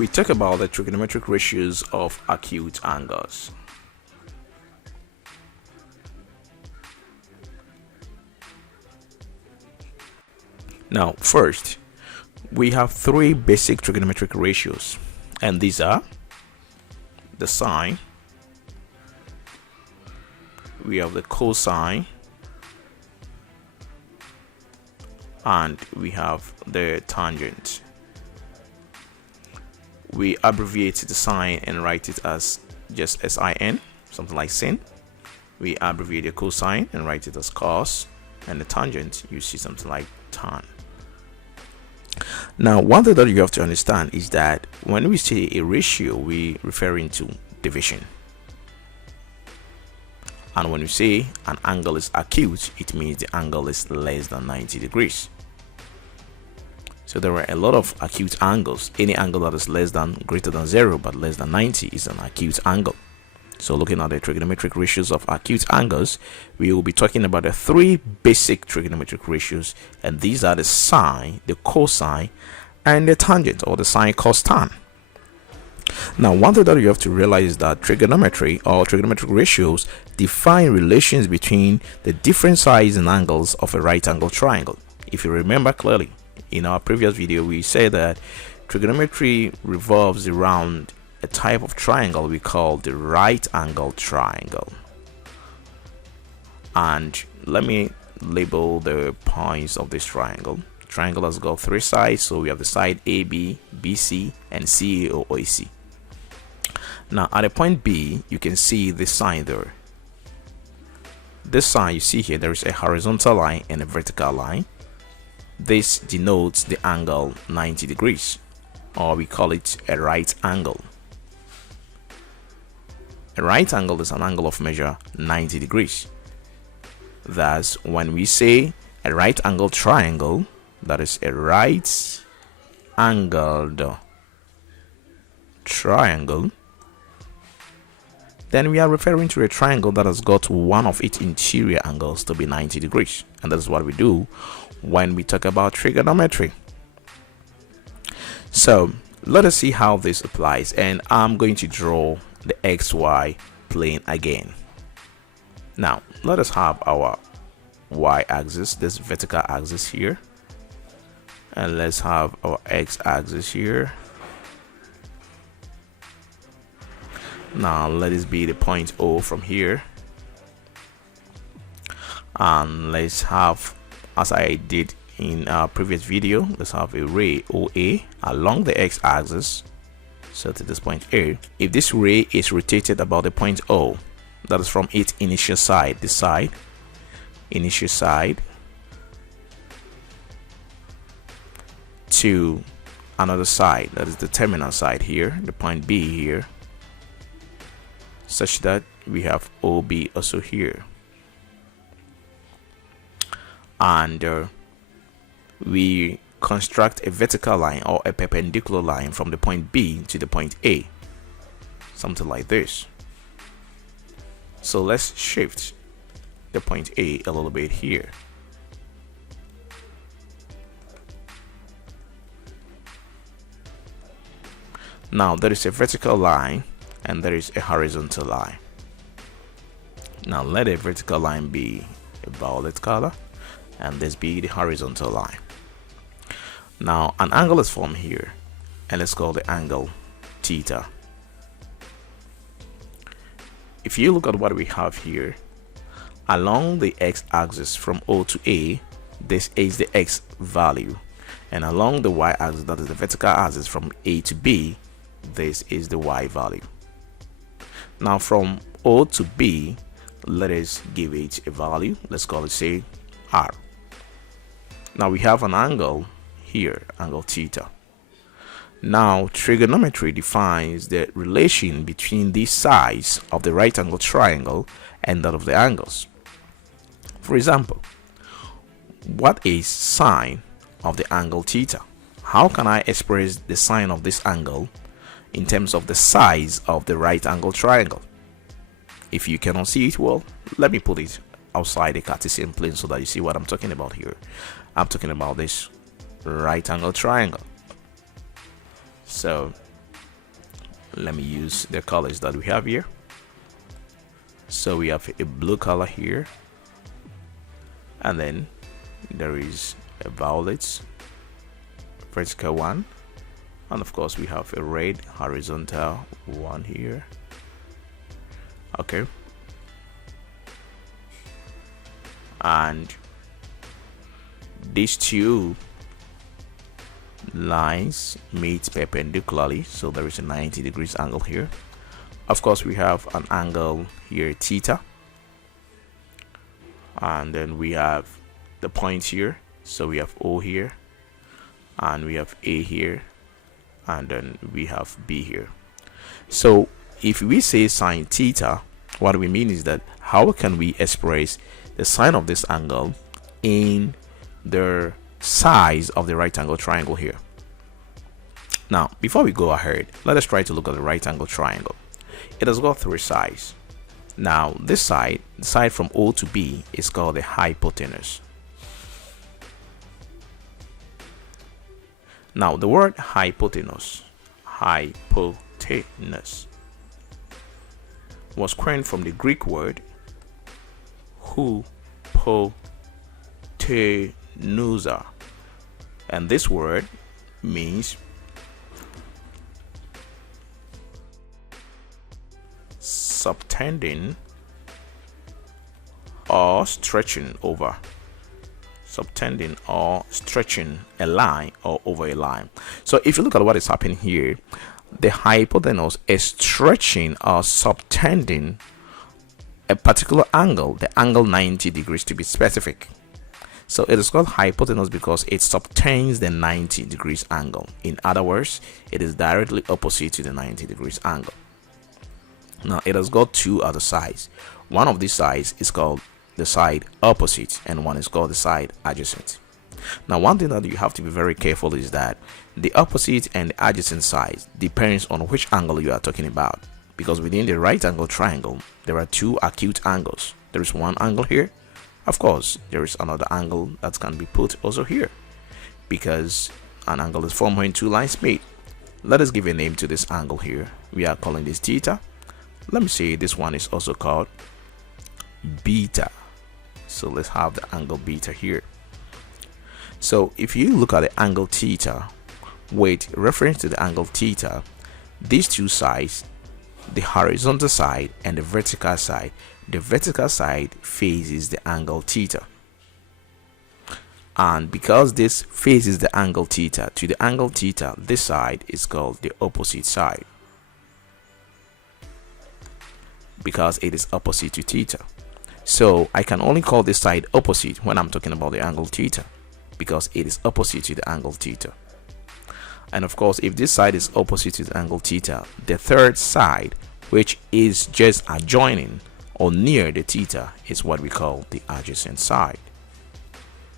we talk about the trigonometric ratios of acute angles. Now, first, we have three basic trigonometric ratios, and these are the sine, we have the cosine, and we have the tangent. We abbreviate the sine and write it as just sin, something like sin. We abbreviate the cosine and write it as cos, and the tangent you see something like tan. Now, one thing that you have to understand is that when we say a ratio, we referring to division. And when you say an angle is acute, it means the angle is less than 90 degrees. So there are a lot of acute angles. Any angle that is greater than 0 but less than 90 is an acute angle. So looking at the trigonometric ratios of acute angles, we will be talking about the three basic trigonometric ratios, and these are the sine, the cosine, and the tangent, or the sine cos tan. Now, one thing that you have to realize is that trigonometry or trigonometric ratios define relations between the different sides and angles of a right angle triangle. If you remember clearly, in our previous video, we said that trigonometry revolves around a type of triangle we call the right angle triangle. And let me label the points of this triangle. Triangle has got three sides, so we have the side AB, BC, and CA or AC. Now at the point B, you can see the sign there. This sign you see here, there is a horizontal line and a vertical line. This denotes the angle 90 degrees, or we call it a right angle. A right angle is an angle of measure 90 degrees. Thus, when we say a right angle triangle, that is a right angled triangle, then we are referring to a triangle that has got one of its interior angles to be 90 degrees. And that is what we do when we talk about trigonometry. So let us see how this applies, and I'm going to draw the XY plane again. Now let us have our y-axis, this vertical axis here, and let's have our x-axis here. Now let this be the point O from here, and let's have, as I did in our previous video, let's have a ray OA along the x-axis. So to this point A, if this ray is rotated about the point O, that is from its initial side, this side, initial side, to another side, that is the terminal side here, the point B here, such that we have OB also here, and we construct a vertical line or a perpendicular line from the point B to the point A, something like this. So let's shift the point A a little bit here. Now there is a vertical line and there is a horizontal line. Now let a vertical line be a violet color and this be the horizontal line. Now an angle is formed here, and let's call the angle theta. If you look at what we have here, along the x-axis from O to A, this is the x value, and along the y-axis, that is the vertical axis from A to B, this is the y value. Now from O to B, let us give it a value. Let's call it, say, R. Now we have an angle here, angle theta. Now trigonometry defines the relation between these sides of the right angle triangle and that of the angles. For example, what is sine of the angle theta? How can I express the sine of this angle in terms of the size of the right angle triangle? If you cannot see it, well, let me put it outside the Cartesian plane so that you see what I'm talking about here. I'm talking about this right angle triangle. So let me use the colors that we have here. So we have a blue color here, and then there is a violet vertical one, and of course we have a red horizontal one here. Okay, and these two lines meet perpendicularly, so there is a 90 degrees angle here. Of course we have an angle here, theta, and then we have the points here, so we have O here, and we have A here, and then we have B here. So if we say sine theta, what we mean is that how can we express the sine of this angle in the size of the right angle triangle here. Now before we go ahead, let us try to look at the right angle triangle. It has got three sides. Now this side, the side from O to B, is called the hypotenuse. Now the word hypotenuse was coined from the Greek word hypotenusa, and this word means subtending or stretching over, subtending or stretching a line or over a line. So if you look at what is happening here, the hypotenuse is stretching or subtending a particular angle, the angle 90 degrees to be specific. So it is called hypotenuse because it subtends the 90 degrees angle. In other words, it is directly opposite to the 90 degrees angle. Now it has got two other sides. One of these sides is called the side opposite, and one is called the side adjacent. Now one thing that you have to be very careful is that the opposite and the adjacent sides depends on which angle you are talking about, because within the right angle triangle there are two acute angles. There is one angle here. Of course there is another angle that can be put also here, because an angle is formed when two lines meet. Let us give a name to this angle here. We are calling this theta. Let me say this one is also called beta. So let's have the angle beta here. So if you look at the angle theta with reference to the angle theta, these two sides, the horizontal side and the vertical side faces the angle theta. And because this faces the angle theta, to the angle theta, this side is called the opposite side, because it is opposite to theta. So I can only call this side opposite when I'm talking about the angle theta, because it is opposite to the angle theta. And of course, if this side is opposite to the angle theta, the third side, which is just adjoining or near the theta, is what we call the adjacent side.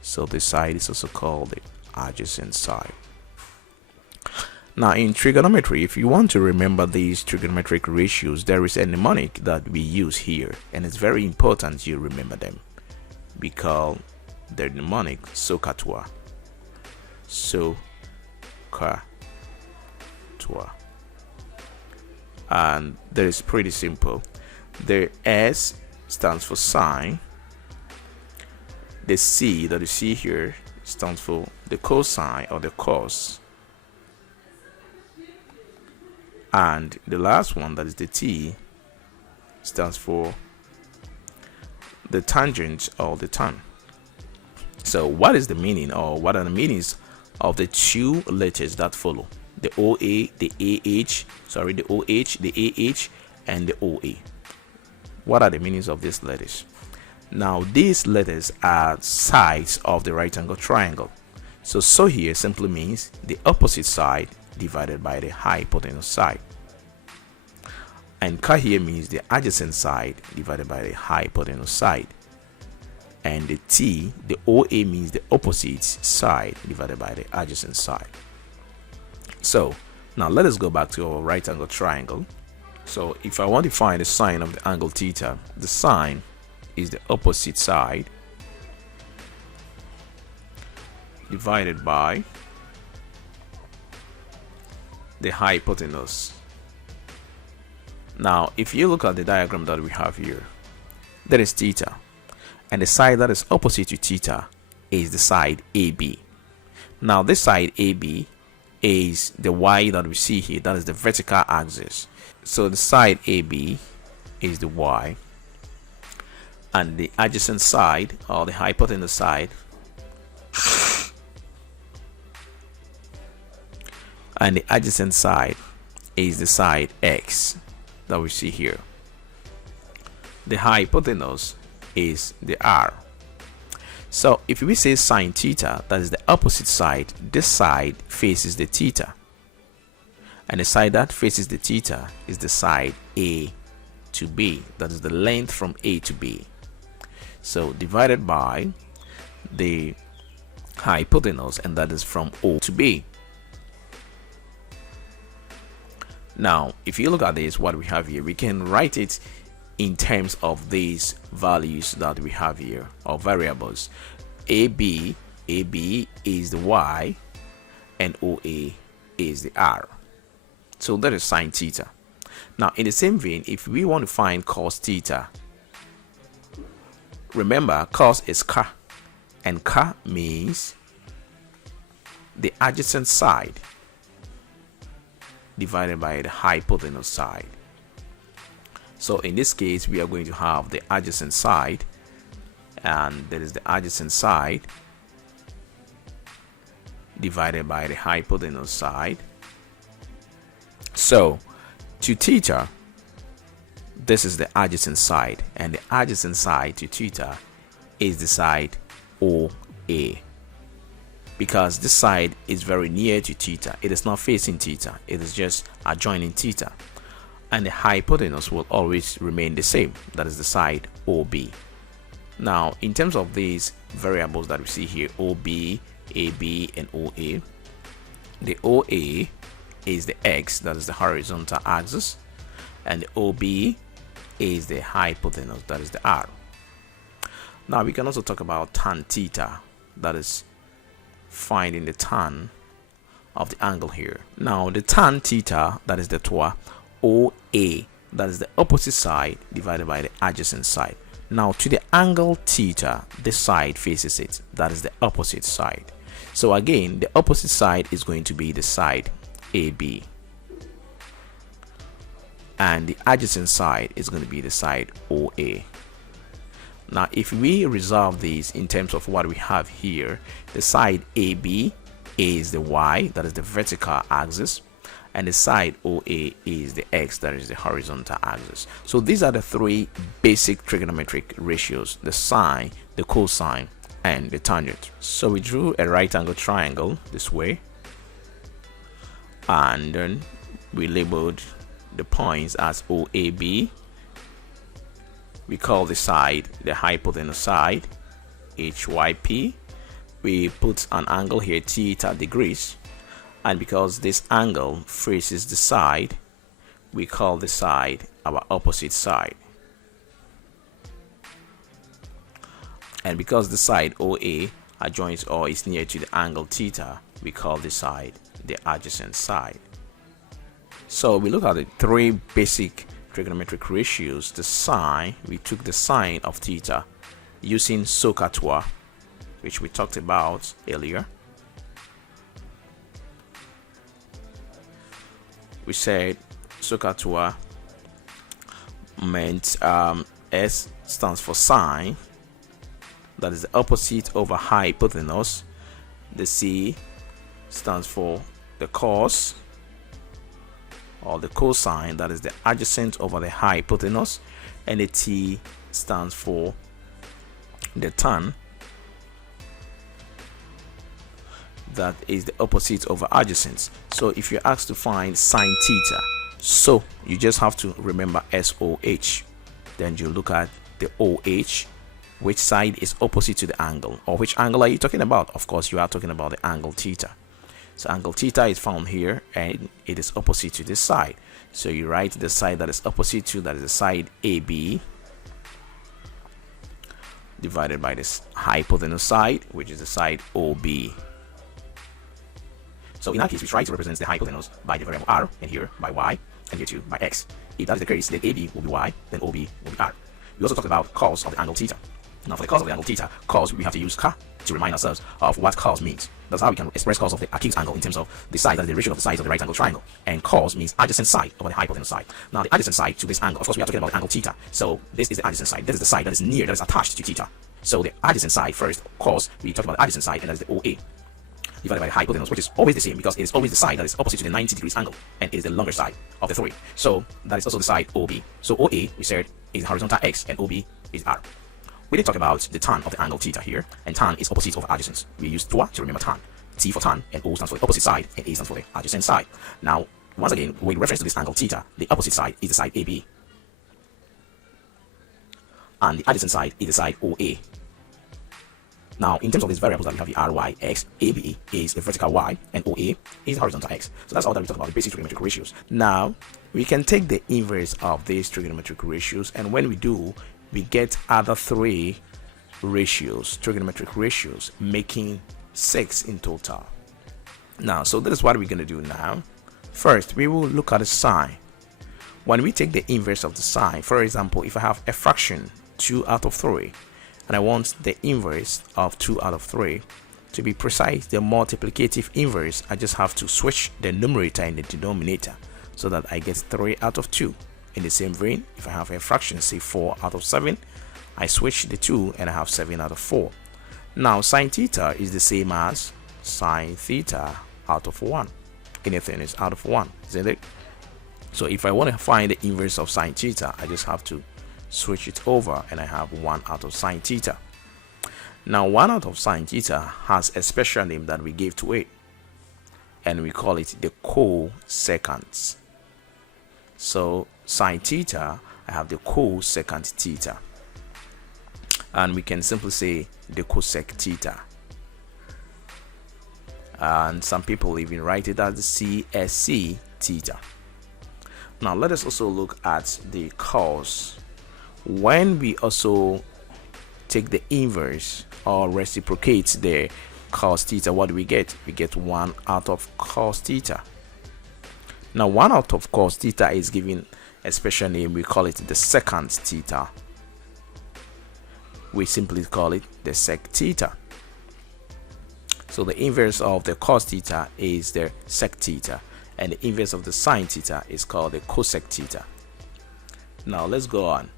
So this side is also called the adjacent side. Now in trigonometry, if you want to remember these trigonometric ratios, there is a mnemonic that we use here, and it's very important you remember them. We call the mnemonic Socatua. And that is pretty simple. The S stands for sine. The C that you see here stands for the cosine or the cos. And the last one, that is the T, stands for the tangent or the tan. So what is the meaning, or what are the meanings of the two letters that follow? The OA, the AH, the OH, the AH, and the OA. What are the meanings of these letters? Now these letters are sides of the right angle triangle. So here simply means the opposite side divided by the hypotenuse side. And Ka here means the adjacent side divided by the hypotenuse side. And the T, the OA, means the opposite side divided by the adjacent side. So now let us go back to our right angle triangle. So if I want to find the sine of the angle theta, the sine is the opposite side divided by the hypotenuse Now if you look at the diagram that we have here, there is theta, and the side that is opposite to theta is the side AB. Now this side AB is the y that we see here, that is the vertical axis. So the side AB is the y, and the adjacent side, or the hypotenuse side, and the adjacent side is the side x that we see here. The hypotenuse is the r. So if we say sine theta, that is the opposite side, this side faces the theta, and the side that faces the theta is the side A to B, that is the length from A to B. So divided by the hypotenuse, and that is from O to B. Now if you look at this, what we have here, we can write it in terms of these values that we have here, or variables. AB is the y, and OA is the r. So that is sine theta. Now in the same vein, if we want to find cos theta, remember cos is ka, and ka means the adjacent side divided by the hypotenuse side. So in this case, we are going to have the adjacent side, and there is the adjacent side divided by the hypotenuse side. So to theta, this is the adjacent side, and the adjacent side to theta is the side OA, because this side is very near to theta. It is not facing theta, it is just adjoining theta, and the hypotenuse will always remain the same, that is the side OB. Now in terms of these variables that we see here, OB, AB, and OA, the OA is the x, that is the horizontal axis, and the OB is the hypotenuse, that is the r. Now we can also talk about tan theta, that is finding the tan of the angle here. Now the tan theta, that is the toa, OA, that is the opposite side divided by the adjacent side. Now to the angle theta, this side faces it, that is the opposite side. So again, the opposite side is going to be the side AB, and the adjacent side is going to be the side OA. Now if we resolve these in terms of what we have here, the side AB is the y, that is the vertical axis, and the side OA is the x, that is the horizontal axis. So these are the three basic trigonometric ratios: the sine, the cosine, and the tangent. So we drew a right angle triangle this way, and then we labeled the points as OAB. We call the side the hypotenuse side, HYP. We put an angle here, theta degrees, and because this angle faces the side, we call the side our opposite side. And because the side OA adjoins or is near to the angle theta, we call the side the adjacent side. So we look at the three basic trigonometric ratios. The sine, we took the sine of theta using SOHCAHTOA, which we talked about earlier. We said SOHCAHTOA meant S stands for sine, that is the opposite over hypotenuse. The C stands for the cos, or the cosine, that is the adjacent over the hypotenuse, and the T stands for the tan, that is the opposite over adjacent. So if you're asked to find sine theta, so you just have to remember SOH, then you look at the OH, which side is opposite to the angle, or which angle are you talking about? Of course you are talking about the angle theta. So angle theta is found here, and it is opposite to this side. So you write the side that is opposite to, that is the side AB, divided by this hypotenuse side, which is the side OB. So in that case, we try to represent the hypotenuse by the variable r, and here by y. and here 2 by x. If that is the case, then AB will be y, then OB will be r. We also talked about cos of the angle theta. Now for the cos of the angle theta, cos, we have to use ca to remind ourselves of what cos means. That's how we can express cos of the acute angle in terms of the side, that is the ratio of the sides of the right angle triangle. And cos means adjacent side over the hypotenuse side. Now the adjacent side to this angle, of course we are talking about the angle theta. So this is the adjacent side. This is the side that is near, that is attached to theta. So the adjacent side first, cos, we talk about the adjacent side, and that is the OA. Divided by the hypotenuse, which is always the same because it is always the side that is opposite to the 90 degrees angle, and it is the longer side of the three. So that is also the side OB. So OA, we said, is horizontal x, and OB is r. We did talk about the tan of the angle theta here, and tan is opposite of adjacent. We use tua to remember tan. T for tan, and O stands for the opposite side, and A stands for the adjacent side. Now, once again, with reference to this angle theta, the opposite side is the side AB, and the adjacent side is the side OA. Now, in terms of these variables that we have, the RY, X, AB is the vertical Y, and OA is the horizontal X. So that's all that we talk about, the basic trigonometric ratios. Now, we can take the inverse of these trigonometric ratios, and when we do, we get other 3 ratios, trigonometric ratios, making 6 in total. Now, so this is what we're going to do now. First, we will look at the sine. When we take the inverse of the sine, for example, if I have a fraction 2 out of 3, and I want the inverse of 2 out of 3, to be precise, the multiplicative inverse, I just have to switch the numerator and the denominator so that I get 3 out of 2. In the same vein, if I have a fraction, say 4 out of 7, I switch the 2 and I have 7 out of 4. Now, sine theta is the same as sine theta out of 1. Anything is out of 1, isn't it? So if I want to find the inverse of sine theta, I just have to switch it over and I have 1 out of sine theta. Now 1 out of sine theta has a special name that we gave to it, and we call it the cosecant. So sine theta, I have the cosecant theta, and we can simply say the cosec theta, and some people even write it as the CSC theta. Now let us also look at the cos. When we also take the inverse or reciprocate the cos theta, what do we get? We get 1 out of cos theta. Now 1 out of cos theta is given a special name. We call it the secant theta. We simply call it the sec theta. So the inverse of the cos theta is the sec theta, and the inverse of the sine theta is called the cosec theta. Now let's go on.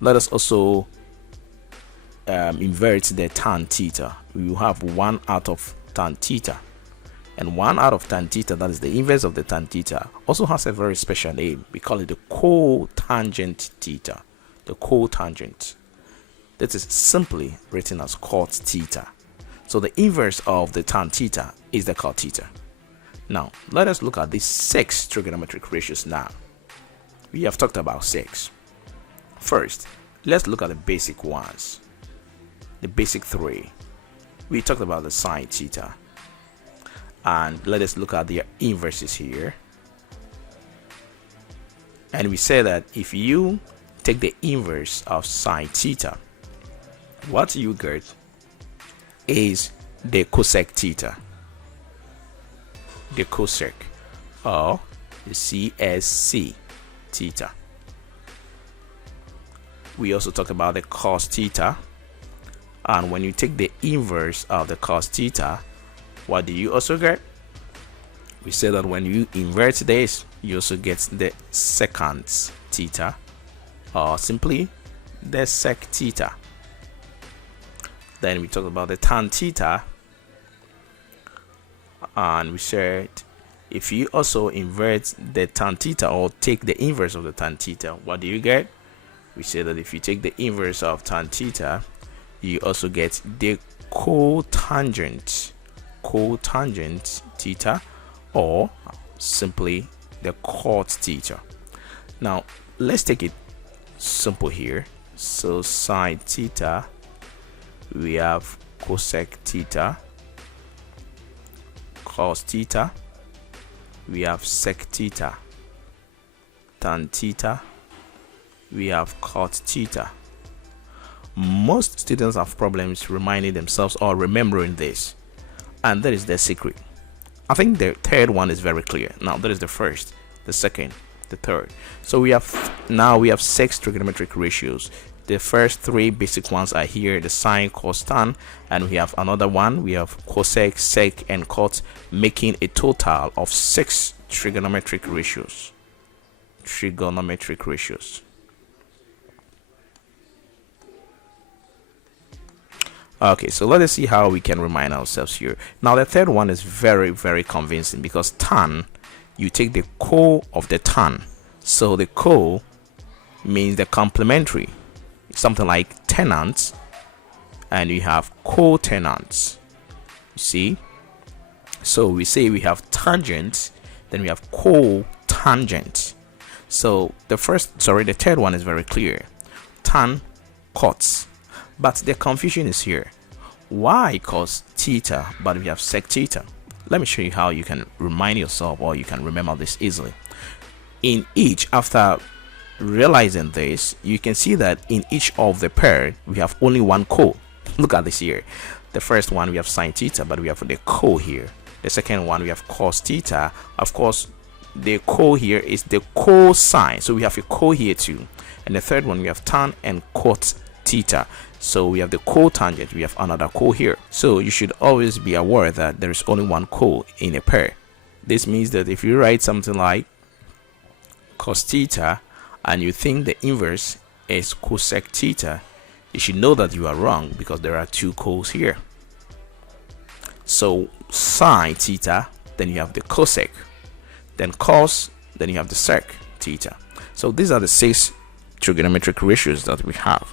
Let us also invert the tan theta. We will have 1 out of tan theta, and 1 out of tan theta, that is the inverse of the tan theta, also has a very special name. We call it the cotangent theta. The cotangent. That is simply written as cot theta. So the inverse of the tan theta is the cot theta. Now let us look at these 6 trigonometric ratios. Now we have talked about 6. First, let's look at the basic ones, the basic 3. We talked about the sine theta, and let us look at their inverses here. And we say that if you take the inverse of sine theta, what you get is the cosec theta, the cosec, or the CSC theta. We also talk about the cos theta, and when you take the inverse of the cos theta, what do you also get? We say that when you invert this, you also get the secant theta, or simply the sec theta. Then we talk about the tan theta, and we said if you also invert the tan theta or take the inverse of the tan theta, what do you get? We say that if you take the inverse of tan theta, you also get the cotangent theta, or simply the cot theta. Now let's take it simple here. So sine theta, we have cosec theta, cos theta, we have sec theta, tan theta, we have cot theta. Most students have problems reminding themselves or remembering this, and that is their secret. I think the third one is very clear. Now that is the first, the second, the third. So we have 6 trigonometric ratios. The first 3 basic ones are here: the sine, cos, tan, and we have another one. We have cosec, sec, and cot, making a total of 6 trigonometric ratios. Trigonometric ratios. Okay, so let us see how we can remind ourselves here. Now the third one is very, very convincing, because tan, you take the co of the tan. So the co means the complementary, something like tenants, and you have co-tenants. You see? So we say we have tangent, then we have co-tangent. So the third one is very clear. Tan, cots. But the confusion is here. Why cos theta, but we have sec theta? Let me show you how you can remind yourself, or you can remember this easily. In each, after realizing this, you can see that in each of the pair we have only one co. Look at this here. The first one we have sine theta, but we have the co here. The second one we have cos theta. Of course, the co here is the cosine, so we have a co here too. And the third one we have tan and cot theta, so we have the cotangent, we have another co here. So you should always be aware that there is only one co in a pair. This means that if you write something like cos theta and you think the inverse is cosec theta, you should know that you are wrong, because there are 2 cos here. So sine theta, then you have the cosec, then cos, then you have the sec theta. So these are the 6 trigonometric ratios that we have.